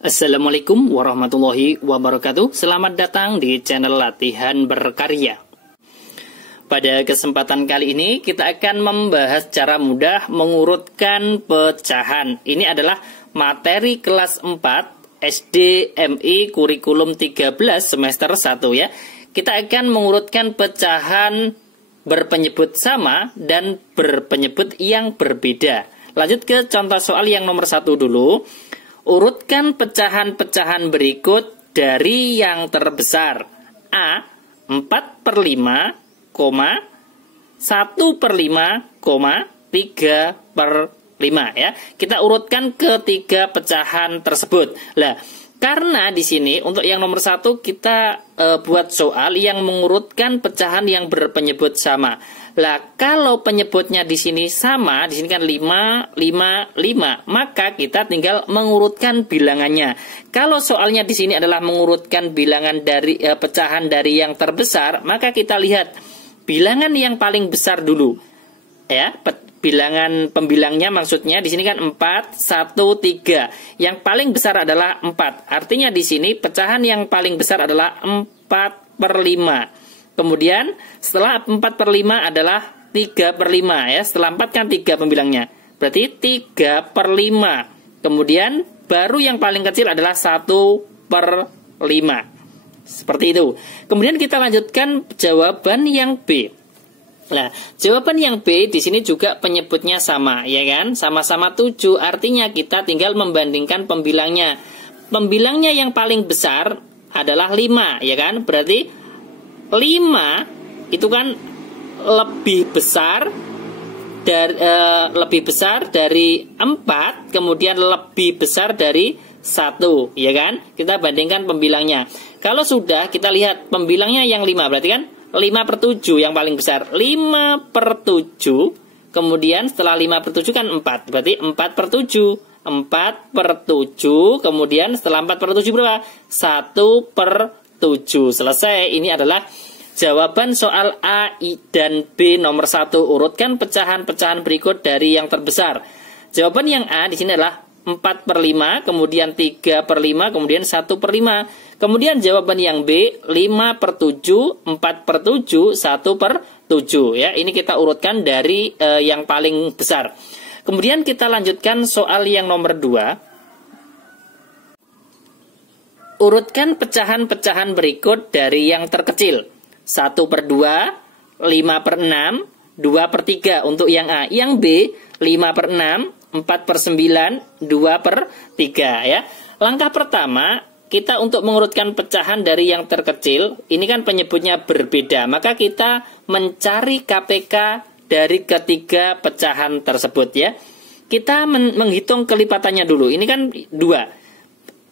Assalamualaikum warahmatullahi wabarakatuh. Selamat datang di channel Latihan Berkarya. Pada kesempatan kali ini kita akan membahas cara mudah mengurutkan pecahan. Ini adalah materi kelas 4 SD MI kurikulum 13 semester 1 ya. Kita akan mengurutkan pecahan berpenyebut sama dan berpenyebut yang berbeda. Lanjut ke contoh soal yang nomor 1 dulu. Urutkan pecahan-pecahan berikut dari yang terbesar. A. 4/5, 1/5, 3/5 ya. Kita urutkan ketiga pecahan tersebut. Lah, karena di sini untuk yang nomor 1 kita buat soal yang mengurutkan pecahan yang berpenyebut sama. Lah, kalau penyebutnya di sini sama, di sini kan 5, 5, 5, maka kita tinggal mengurutkan bilangannya. Kalau soalnya di sini adalah mengurutkan bilangan dari pecahan dari yang terbesar, maka kita lihat bilangan yang paling besar dulu. Ya, bilangan pembilangnya maksudnya di sini kan 4, 1, 3. Yang paling besar adalah 4. Artinya di sini pecahan yang paling besar adalah 4/5. Kemudian setelah 4/5 adalah 3/5 ya. Setelah 4 kan 3 pembilangnya. Berarti 3/5. Kemudian baru yang paling kecil adalah 1/5. Seperti itu. Kemudian kita lanjutkan jawaban yang B. Nah, jawaban yang B di sini juga penyebutnya sama, ya kan? Sama-sama 7, artinya kita tinggal membandingkan pembilangnya. Pembilangnya yang paling besar adalah 5, ya kan? Berarti 5 itu kan lebih besar dari 4, kemudian lebih besar dari 1, ya kan? Kita bandingkan pembilangnya. Kalau sudah kita lihat pembilangnya yang 5, berarti kan 5/7 yang paling besar. 5/7, kemudian setelah 5/7 kan 4. Berarti 4/7. 4/7, kemudian setelah 4/7 berapa? 1/7. Selesai. Ini adalah jawaban soal A dan B nomor 1. Urutkan pecahan-pecahan berikut dari yang terbesar. Jawaban yang A di sini adalah 4/5, kemudian 3/5, kemudian 1/5. Kemudian jawaban yang B 5/7, 4/7, 1/7 ya. Ini kita urutkan dari yang paling besar. Kemudian kita lanjutkan soal yang nomor 2. Urutkan pecahan-pecahan berikut dari yang terkecil. 1/2, 5/6, 2/3 untuk yang A. Yang B 5/6, 4/9, 2/3 ya. Langkah pertama kita untuk mengurutkan pecahan dari yang terkecil, ini kan penyebutnya berbeda, maka kita mencari KPK dari ketiga pecahan tersebut ya. Kita menghitung kelipatannya dulu. Ini kan 2.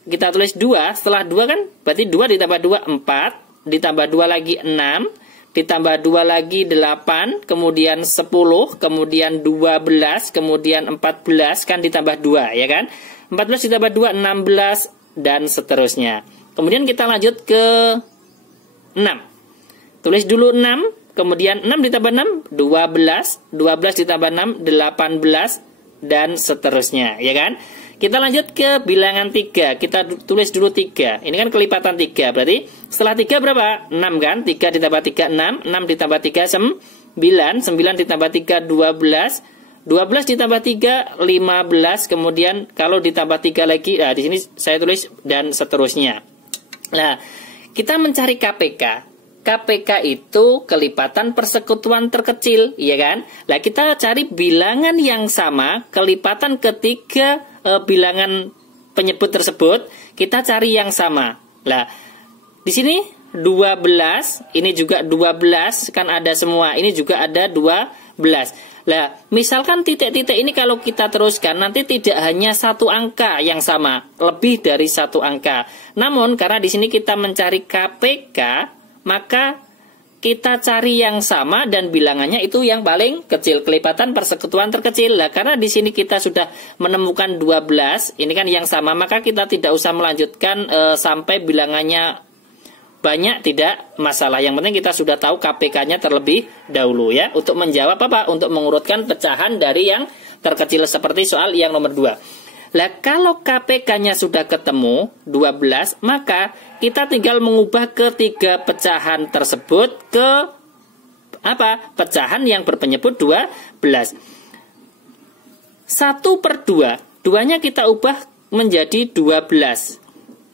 Kita tulis 2, setelah 2 kan berarti 2 ditambah 2 4, ditambah 2 lagi 6, ditambah 2 lagi 8, kemudian 10, kemudian 12, kemudian 14 kan ditambah 2 ya kan. 14 ditambah 2 16 dan seterusnya. Kemudian kita lanjut ke 6. Tulis dulu 6, kemudian 6 ditambah 6 12, 12 ditambah 6 18 dan seterusnya ya kan. Kita lanjut ke bilangan 3. Kita tulis dulu 3. Ini kan kelipatan 3. Berarti setelah 3 berapa? 6 kan? 3 ditambah 3 6, 6 ditambah 3 9, 9 ditambah 3 12, 12 ditambah 3 15, kemudian kalau ditambah 3 lagi, di sini saya tulis dan seterusnya. Nah, kita mencari KPK. KPK itu kelipatan persekutuan terkecil, ya kan? Nah, kita cari bilangan yang sama, kelipatan ketiga bilangan penyebut tersebut, kita cari yang sama. Nah, di sini 12, ini juga 12, kan ada semua. Ini juga ada 12. Nah, misalkan titik-titik ini kalau kita teruskan, nanti tidak hanya satu angka yang sama, lebih dari satu angka. Namun, karena di sini kita mencari KPK, maka kita cari yang sama dan bilangannya itu yang paling kecil, kelipatan persekutuan terkecil. Nah, karena di sini kita sudah menemukan 12, ini kan yang sama, maka kita tidak usah melanjutkan sampai bilangannya banyak, tidak masalah. Yang penting kita sudah tahu KPK-nya terlebih dahulu ya, untuk menjawab apa? Untuk mengurutkan pecahan dari yang terkecil seperti soal yang nomor 2. Lah kalau KPK-nya sudah ketemu 12, maka kita tinggal mengubah ketiga pecahan tersebut ke apa? Pecahan yang berpenyebut 12. 1/2, duanya kita ubah menjadi 12.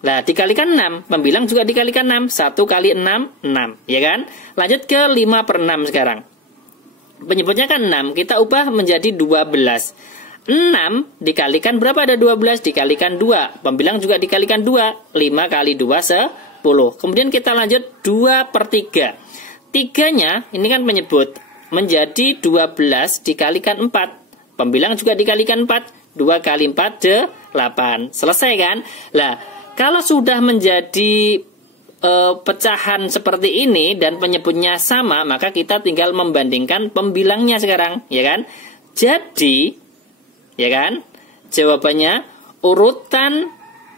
Nah, dikalikan 6, pembilang juga dikalikan 6. 1 kali 6, 6, ya kan? Lanjut ke 5/6 sekarang. Penyebutnya kan 6, kita ubah menjadi 12. 6 dikalikan berapa ada 12? Dikalikan 2. Pembilang juga dikalikan 2. 5 kali 2, 10. Kemudian kita lanjut 2/3. 3-nya, ini kan penyebut, menjadi 12 dikalikan 4. Pembilang juga dikalikan 4. 2 kali 4, 8. Selesai kan? Lah, kalau sudah menjadi pecahan seperti ini dan penyebutnya sama, maka kita tinggal membandingkan pembilangnya sekarang, ya kan? Jadi, ya kan? Jawabannya urutan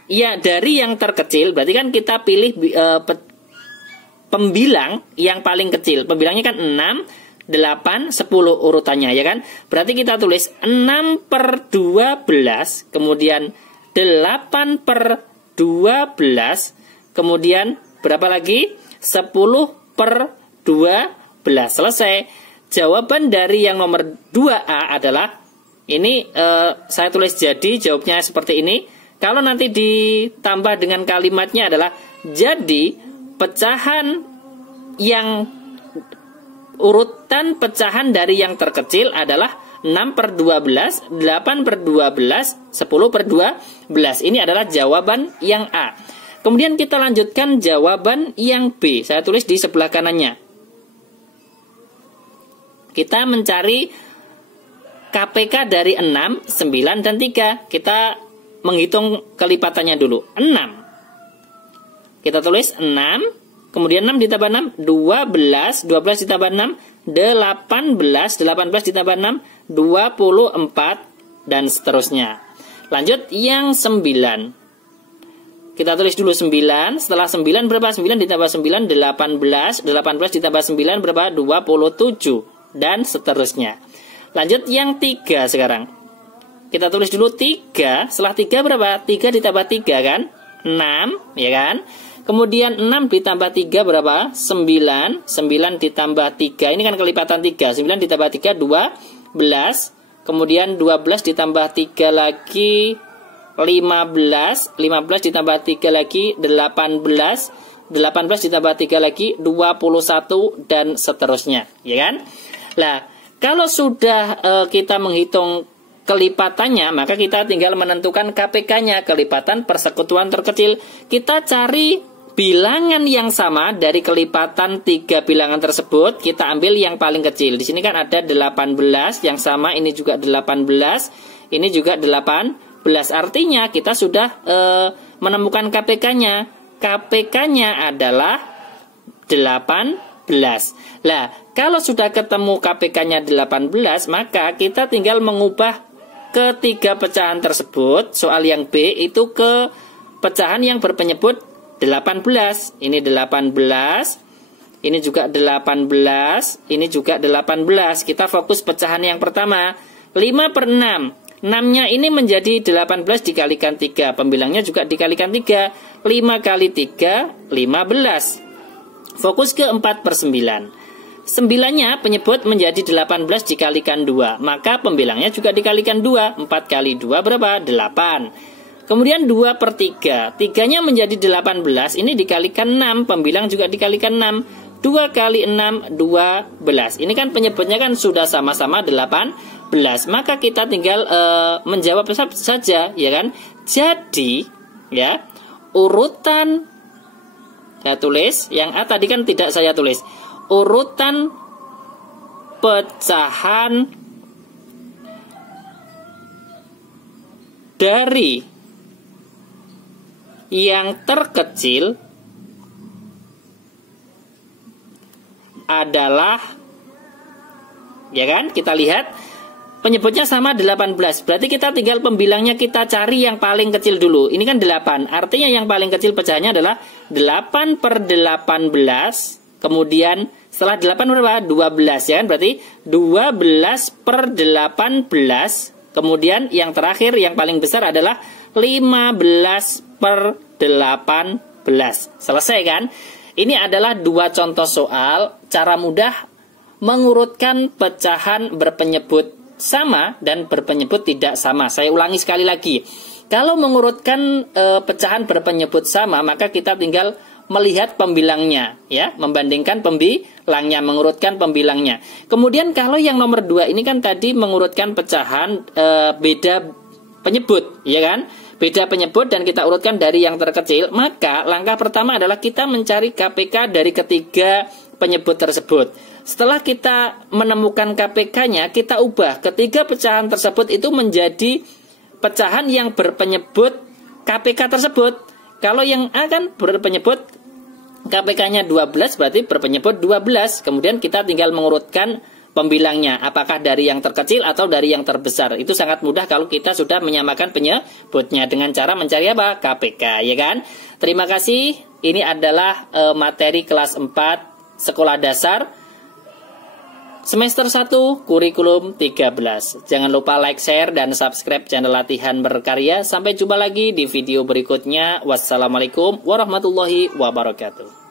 ya dari yang terkecil, berarti kan kita pilih pembilang yang paling kecil. Pembilangnya kan 6, 8, 10 urutannya, ya kan? Berarti kita tulis 6/12, kemudian 8/12, kemudian berapa lagi? 10/12. Selesai. Jawaban dari yang nomor 2A adalah ini saya tulis jadi jawabnya seperti ini. Kalau nanti ditambah dengan kalimatnya adalah jadi pecahan yang urutan pecahan dari yang terkecil adalah 6/12, 8/12, 10/12. Ini adalah jawaban yang A. Kemudian kita lanjutkan jawaban yang B. Saya tulis di sebelah kanannya. Kita mencari KPK dari 6, 9, dan 3. Kita menghitung kelipatannya dulu. 6. Kita tulis 6, kemudian 6 ditambah 6, 12, 12 ditambah 6, 18, 18 ditambah 6, 24, dan seterusnya. Lanjut yang 9. Kita tulis dulu 9, setelah 9 berapa? 9 ditambah 9, 18, 18 ditambah 9 berapa? 27, dan seterusnya. Lanjut yang 3 sekarang. Kita tulis dulu 3, setelah 3 berapa? 3 ditambah 3 kan? 6, ya kan? Kemudian 6 ditambah 3 berapa? 9, 9 ditambah 3, ini kan kelipatan 3, 9 ditambah 3, 12, kemudian 12 ditambah 3 lagi, 15, 15 ditambah 3 lagi, 18, 18 ditambah 3 lagi, 21, dan seterusnya, ya kan? Nah, kalau sudah kita menghitung kelipatannya, maka kita tinggal menentukan KPK-nya, kelipatan persekutuan terkecil. Kita cari bilangan yang sama dari kelipatan 3 bilangan tersebut, kita ambil yang paling kecil. Di sini kan ada 18, yang sama ini juga 18, ini juga 18. Artinya kita sudah menemukan KPK-nya. KPK-nya adalah 18. Lah, kalau sudah ketemu KPK-nya 18, maka kita tinggal mengubah ketiga pecahan tersebut, soal yang B itu ke pecahan yang berpenyebut 18. Ini 18, ini juga 18, ini juga 18. Kita fokus pecahan yang pertama, 5/6. 6-nya ini menjadi 18 dikalikan 3. Pembilangnya juga dikalikan 3. 5 kali 3, 15. Fokus ke 4/9. 9-nya penyebut menjadi 18 dikalikan 2. Maka pembilangnya juga dikalikan 2. 4 kali 2 berapa? 8. Kemudian 2/3. 3-nya menjadi 18. Ini dikalikan 6. Pembilang juga dikalikan 6. 2 kali 6, 12. Ini kan penyebutnya kan sudah sama-sama 18. Maka kita tinggal menjawab saja, ya kan? Jadi, ya, urutan saya tulis, yang A tadi kan tidak saya tulis. Urutan pecahan dari yang terkecil adalah, ya kan, kita lihat penyebutnya sama 18. Berarti kita tinggal pembilangnya kita cari yang paling kecil dulu. Ini kan 8. Artinya yang paling kecil pecahannya adalah 8/18. Kemudian setelah 8 berapa? 12, ya kan? Berarti 12/18. Kemudian yang terakhir yang paling besar adalah 15/18. Selesai kan? Ini adalah dua contoh soal cara mudah mengurutkan pecahan berpenyebut sama dan berpenyebut tidak sama. Saya ulangi sekali lagi. Kalau mengurutkan pecahan berpenyebut sama, maka kita tinggal melihat pembilangnya, ya, membandingkan pembilangnya, mengurutkan pembilangnya. Kemudian kalau yang nomor 2 ini kan tadi mengurutkan pecahan beda penyebut, ya kan? Beda penyebut dan kita urutkan dari yang terkecil, maka langkah pertama adalah kita mencari KPK dari ketiga penyebut tersebut. Setelah kita menemukan KPK-nya, kita ubah ketiga pecahan tersebut itu menjadi pecahan yang berpenyebut KPK tersebut. Kalau yang A kan berpenyebut KPK-nya 12, berarti berpenyebut 12. Kemudian kita tinggal mengurutkan pembilangnya, apakah dari yang terkecil atau dari yang terbesar. Itu sangat mudah kalau kita sudah menyamakan penyebutnya dengan cara mencari apa? KPK, ya kan? Terima kasih. Ini adalah materi kelas 4 sekolah dasar semester 1 kurikulum 13. Jangan lupa like, share, dan subscribe channel Latihan Berkarya. Sampai jumpa lagi di video berikutnya. Wassalamualaikum warahmatullahi wabarakatuh.